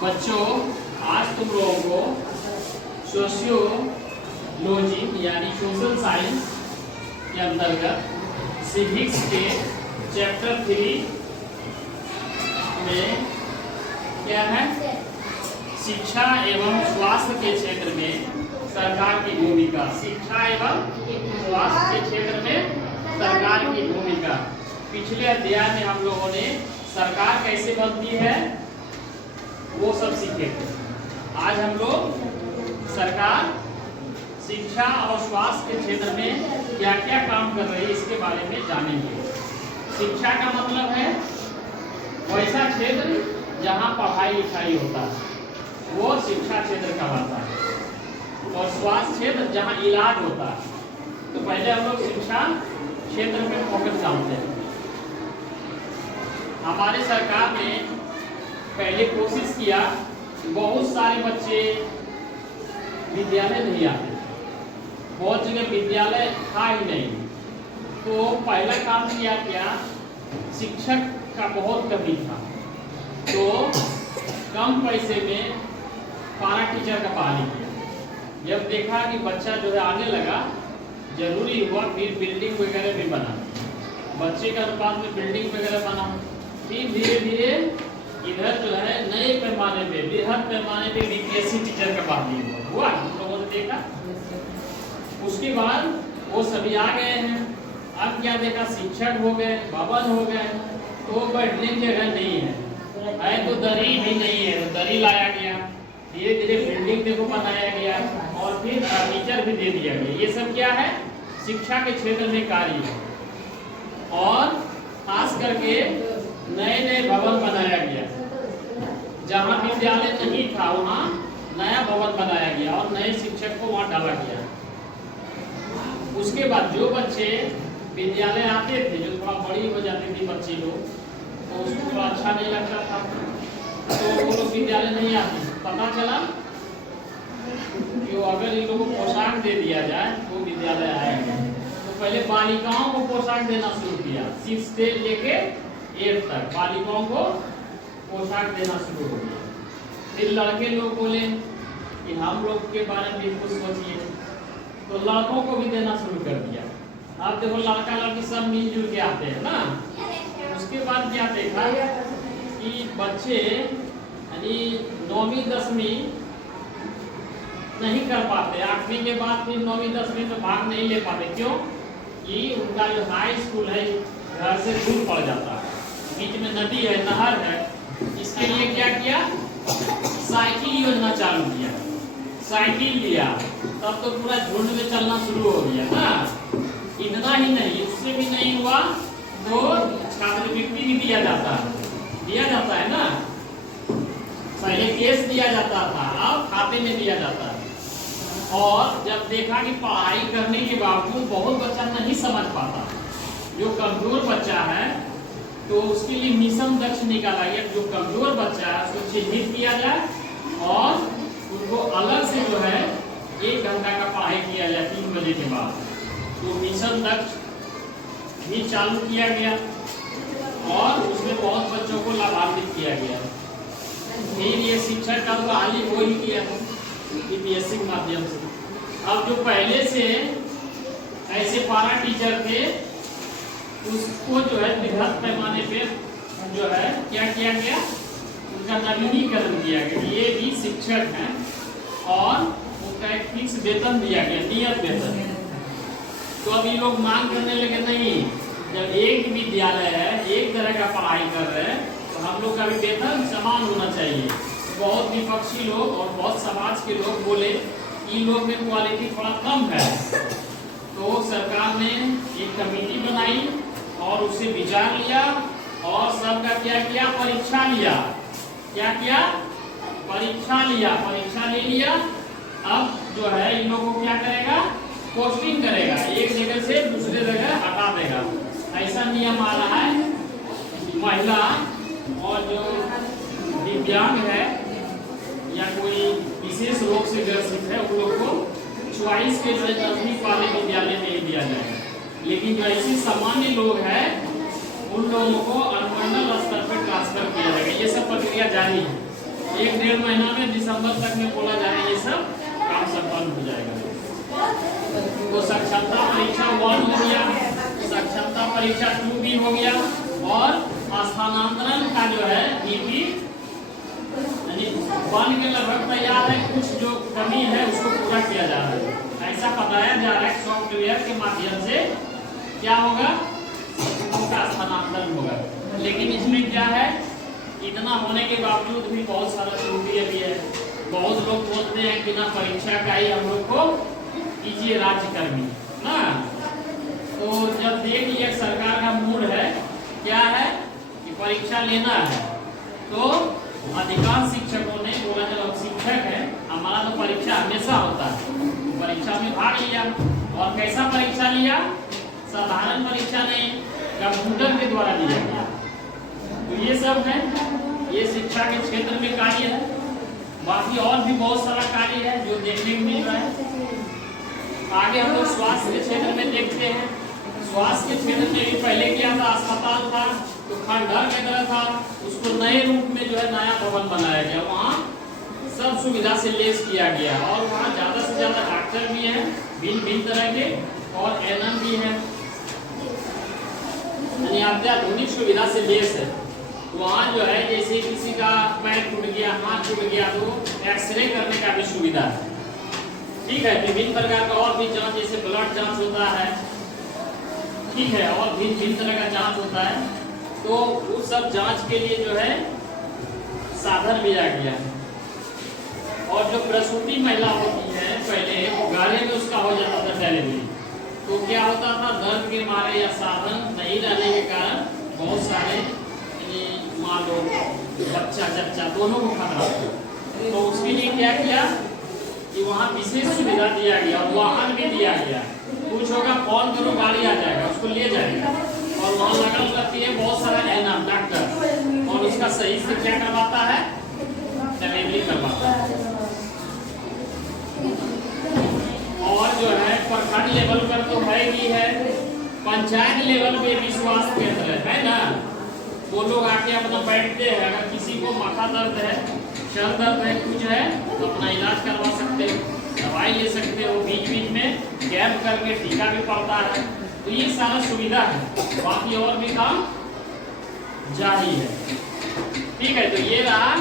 बच्चों, आज तुम लोगों को सोशियोलॉजी यानी सोशल साइंस के अंतर्गत सिविक्स के चैप्टर 3 में क्या है, शिक्षा एवं स्वास्थ्य के क्षेत्र में सरकार की भूमिका। शिक्षा एवं स्वास्थ्य के क्षेत्र में सरकार की भूमिका। पिछले अध्याय में हम लोगों ने सरकार कैसे बनती है वो सब सीखे थे। आज हम लोग सरकार शिक्षा और स्वास्थ्य के क्षेत्र में क्या क्या काम कर रही है इसके बारे में जानेंगे। शिक्षा का मतलब है वैसा क्षेत्र जहाँ पढ़ाई लिखाई होता है, वो शिक्षा क्षेत्र कहलाता है। और स्वास्थ्य क्षेत्र जहाँ इलाज होता है। तो पहले हम लोग शिक्षा क्षेत्र में फोकस डालते हैं। हमारी सरकार ने पहले कोशिश किया, बहुत सारे बच्चे विद्यालय नहीं आते, बहुत जगह विद्यालय था ही नहीं। तो पहला काम किया क्या, शिक्षक का बहुत कमी था। तो कम पैसे में पारा टीचर का बहाली किया। जब देखा कि बच्चा जो है आने लगा, जरूरी हुआ फिर बिल्डिंग वगैरह भी बना। बच्चे का अनुपात में बिल्डिंग वगैरह बना। फिर धीरे धीरे इधर जो है नए पैमाने पे, बृहद पैमाने पे बीपीएससी टीचर का बहाली हुआ। हम लोगों ने देखा। उसके बाद वो सभी आ गए हैं। अब क्या देखा, शिक्षक हो गए, भवन हो गए, तो बैठने की जगह नहीं है, तो दरी भी नहीं है, तो दरी लाया गया। धीरे धीरे बिल्डिंग देखो बनाया गया और फिर फर्नीचर भी दे दिया गया। ये सब क्या है, शिक्षा के क्षेत्र में कार्य है। और खास करके नए नए भवन बनाया गया। जहाँ विद्यालय नहीं था वहाँ नया भवन बनाया गया और नए शिक्षक को वहाँ डाला गया। उसके बाद जो बच्चे विद्यालय आते थे, जो थोड़ा बड़ी हो जाती थी बच्चे लोग, तो उसको थोड़ा अच्छा नहीं लगता था, तो वो लोग विद्यालय नहीं आते। पता चला कि अगर इन लोगों को पोशाक दे दिया जाए तो विद्यालय आएंगे। तो पहले बालिकाओं को पोशाक देना शुरू किया। 6 से लेके 8 तक बालिकाओं को पोशाक देना शुरू हो गया। फिर लड़के लोग बोले कि हम लोग के बारे में भी कुछ सोचिए, तो लड़कों को भी देना शुरू कर दिया। अब देखो लड़का लड़की सब मिलजुल के आते हैं ना। उसके बाद क्या देखा कि बच्चे यानी 9वीं 10वीं नहीं कर पाते, 8वीं के बाद फिर 9वीं 10वीं में भाग नहीं ले पाते। क्यों? कि उनका जो हाई स्कूल है घर से दूर पड़ जाता है, बीच में नदी है, नहर है। इसके लिए क्या किया, साइकिल योजना चालू किया। साइकिल लिया, तब तो पूरा झुंड में चलना शुरू हो गया ना। इतना ही नहीं, उससे भी नहीं हुआ तो छात्रवृत्ति भी दिया जाता है ना। पहले केस दिया जाता था, अब खाते में दिया जाता है। और जब देखा कि पढ़ाई करने के बावजूद बहुत बच्चा नहीं समझ पाता, जो कमजोर बच्चा है, तो उसके लिए मिशन दक्ष निकाला गया। जो कमजोर बच्चा है उसको चिन्हित किया जाए और उनको अलग से जो है 1 घंटा का पढ़ाई किया जाए 3 बजे के बाद। तो मिशन दक्ष भी चालू किया गया और उसमें बहुत बच्चों को लाभान्वित किया गया। फिर ये शिक्षक का बहाली हो ही किया बीपीएससी के माध्यम से। अब जो पहले से ऐसे पारा टीचर थे, उसको जो है बृहद पैमाने पे जो है क्या किया गया, उनका नवीनीकरण किया गया। ये भी शिक्षक हैं और उनका एक फिक्स वेतन दिया गया, नियत वेतन। तो अब ये लोग मांग करने लगे, नहीं, जब एक विद्यालय है, एक तरह का पढ़ाई कर रहे हैं, तो हम लोग का भी वेतन समान होना चाहिए। बहुत विपक्षी लोग और बहुत समाज के लोग बोले इन लोग में क्वालिटी थोड़ा कम है। तो सरकार ने एक कमेटी बनाई और उससे विचार लिया और सबका क्या किया, परीक्षा लिया। क्या किया, परीक्षा लिया। परीक्षा ले लिया। अब जो है इन लोगों को क्या करेगा, पोस्टिंग करेगा, एक जगह से दूसरे जगह हटा देगा। ऐसा नियम आ रहा है। महिला और जो दिव्यांग है या कोई विशेष रोग से ग्रसित है, उन लोग को चॉइस के नजदीक वाले विद्यालय में दिया जाएगा। लेकिन जो ऐसे सामान्य लोग हैं उन लोगों को अनुमंडल स्तर पर ट्रांसफर किया जाएगा। ये सब प्रक्रिया जारी है। एक डेढ़ महीना में दिसंबर तक में बोला जाए ये सब काम संपन्न हो जाएगा। तो साक्षरता परीक्षा 1 हो गया, साक्षरता परीक्षा 2 भी हो गया, और स्थानांतरण का जो है नीति बन के लगभग तैयार है, कुछ जो कमी है उसको पूरा किया जा रहा है। ऐसा बताया जा रहा है सॉफ्टवेयर के माध्यम से क्या होगा, उनका स्थानांतरण होगा। लेकिन इसमें क्या है, इतना होने के बावजूद भी बहुत सारा त्रुटि भी है। बहुत लोग बोलते हैं बिना परीक्षा का ही हम लोग को कीजिए राज्यकर्मी ना। तो जब देख लिया सरकार का मूड है क्या है कि परीक्षा लेना है, तो अधिकांश शिक्षकों ने बोला जब हम शिक्षक हैं हमारा तो परीक्षा हमेशा होता है, परीक्षा में भाग लिया। और कैसा परीक्षा लिया, साधारण परीक्षा नहीं, कंप्यूटर के द्वारा लिया गया। तो ये सब है, ये शिक्षा के क्षेत्र में कार्य है। बाकी और भी बहुत सारा कार्य है जो देखने को मिल रहा है। आगे हम लोग स्वास्थ्य के क्षेत्र में देखते हैं। स्वास्थ्य के क्षेत्र में भी पहले क्या था, अस्पताल था तो खंडहर की तरह था, उसको नए रूप में जो है नया भवन बनाया गया, वहाँ सब सुविधा से लेस किया गया, और वहाँ ज़्यादा से ज़्यादा डॉक्टर भी हैं भिन्न भिन्न तरह के, और एनएम भी है, यानी अत्याधुनिक सुविधा से लेस है। वहाँ जो है जैसे किसी का पैर टूट गया, हाथ टूट गया, तो एक्सरे करने का भी सुविधा है। ठीक है, विभिन्न प्रकार का और भी जांच, जैसे ब्लड जांच होता है, ठीक है, और भिन्न भिन्न तरह का जांच होता है। तो उस सब जांच के लिए जो है साधन भी आ गया है। और जो प्रसूति महिला होती है पहले वो घरे में उसका हो जाता था डिलीवरी, तो क्या होता था, दर्द के मारे या साधन नहीं रहने के कारण बहुत सारे माँ लोग बच्चा दोनों को खतरा था। तो उसके लिए क्या किया कि वहाँ विशेष सुविधा दिया गया और वाहन भी दिया गया। कुछ होगा फोन करो गाड़ी आ जाएगा, उसको ले जाएगा, और वहाँ लगा करती है बहुत सारा एनएम डॉक्टर, और उसका सही से क्या करवाता है, डिलीवरी करवाता है। और जो है प्रखंड लेवल पर तो है ही है, पंचायत लेवल पे भी स्वास्थ्य केंद्र है ना, वो लोग आके अपना बैठते हैं। अगर किसी को माथा दर्द है, सर दर्द है, कुछ है, तो अपना इलाज करवा सकते हो, दवाई ले सकते हो, बीच बीच में गैप करके टीका भी पड़ता है। तो ये सारा सुविधा है, बाकी और भी काम जारी है। ठीक है, तो ये रहा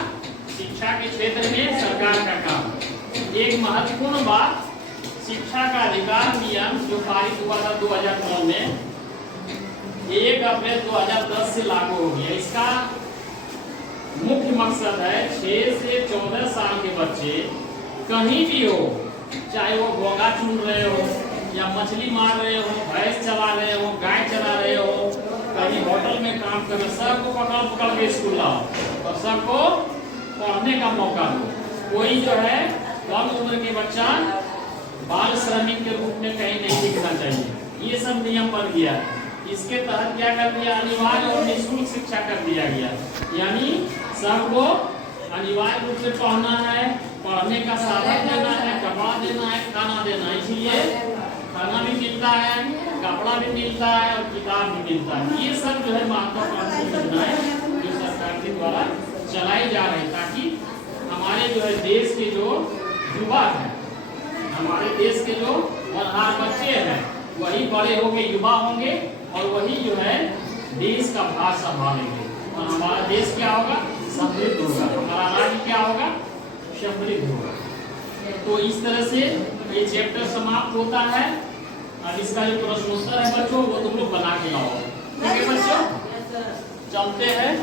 शिक्षा के क्षेत्र में सरकार का काम। एक महत्वपूर्ण बात, शिक्षा का अधिकार नियम जो पारित हुआ था 2009 में, 1 अप्रैल 2010 से लागू हो गया। इसका मुख्य मकसद है 6 से 14 साल के बच्चे कहीं भी हो, चाहे वो घोंघा चुन रहे हो या मछली मार रहे हो, भैंस चला रहे हो, गाय चला रहे हो, कहीं होटल में काम कर रहे, सबको पकड़ पकड़ के स्कूल लाओ और सबको पढ़ने का मौका दो। कोई जो है कम उम्र के बच्चा बाल श्रमिक के रूप में कहीं नहीं दिखना चाहिए। ये सब नियम बन गया। इसके तहत क्या कर दिया, अनिवार्य और निःशुल्क शिक्षा कर दिया गया, यानी सबको अनिवार्य रूप से पढ़ना है, पढ़ने का साधन देना है, कपड़ा देना है, खाना देना है। इसलिए खाना भी मिलता है, कपड़ा भी मिलता है और किताब भी मिलता है। ये सब जो है महत्वपूर्ण योजनाएं जो सरकार के द्वारा चलाई जा रही, ताकि हमारे जो है देश के जो युवा हैं, हमारे देश के जो होनहार बच्चे हैं, वही बड़े होंगे, युवा होंगे, और वही जो है देश का भार संभालेंगे, और हमारा देश क्या होगा, समृद्ध होगा, हमारा राज्य क्या होगा, समृद्ध होगा। तो इस तरह से ये चैप्टर समाप्त होता है। अब इसका जो प्रश्नोत्तर है बच्चों, वो तुम लोग बना के लाओ। ठीक है बच्चों, चलते हैं।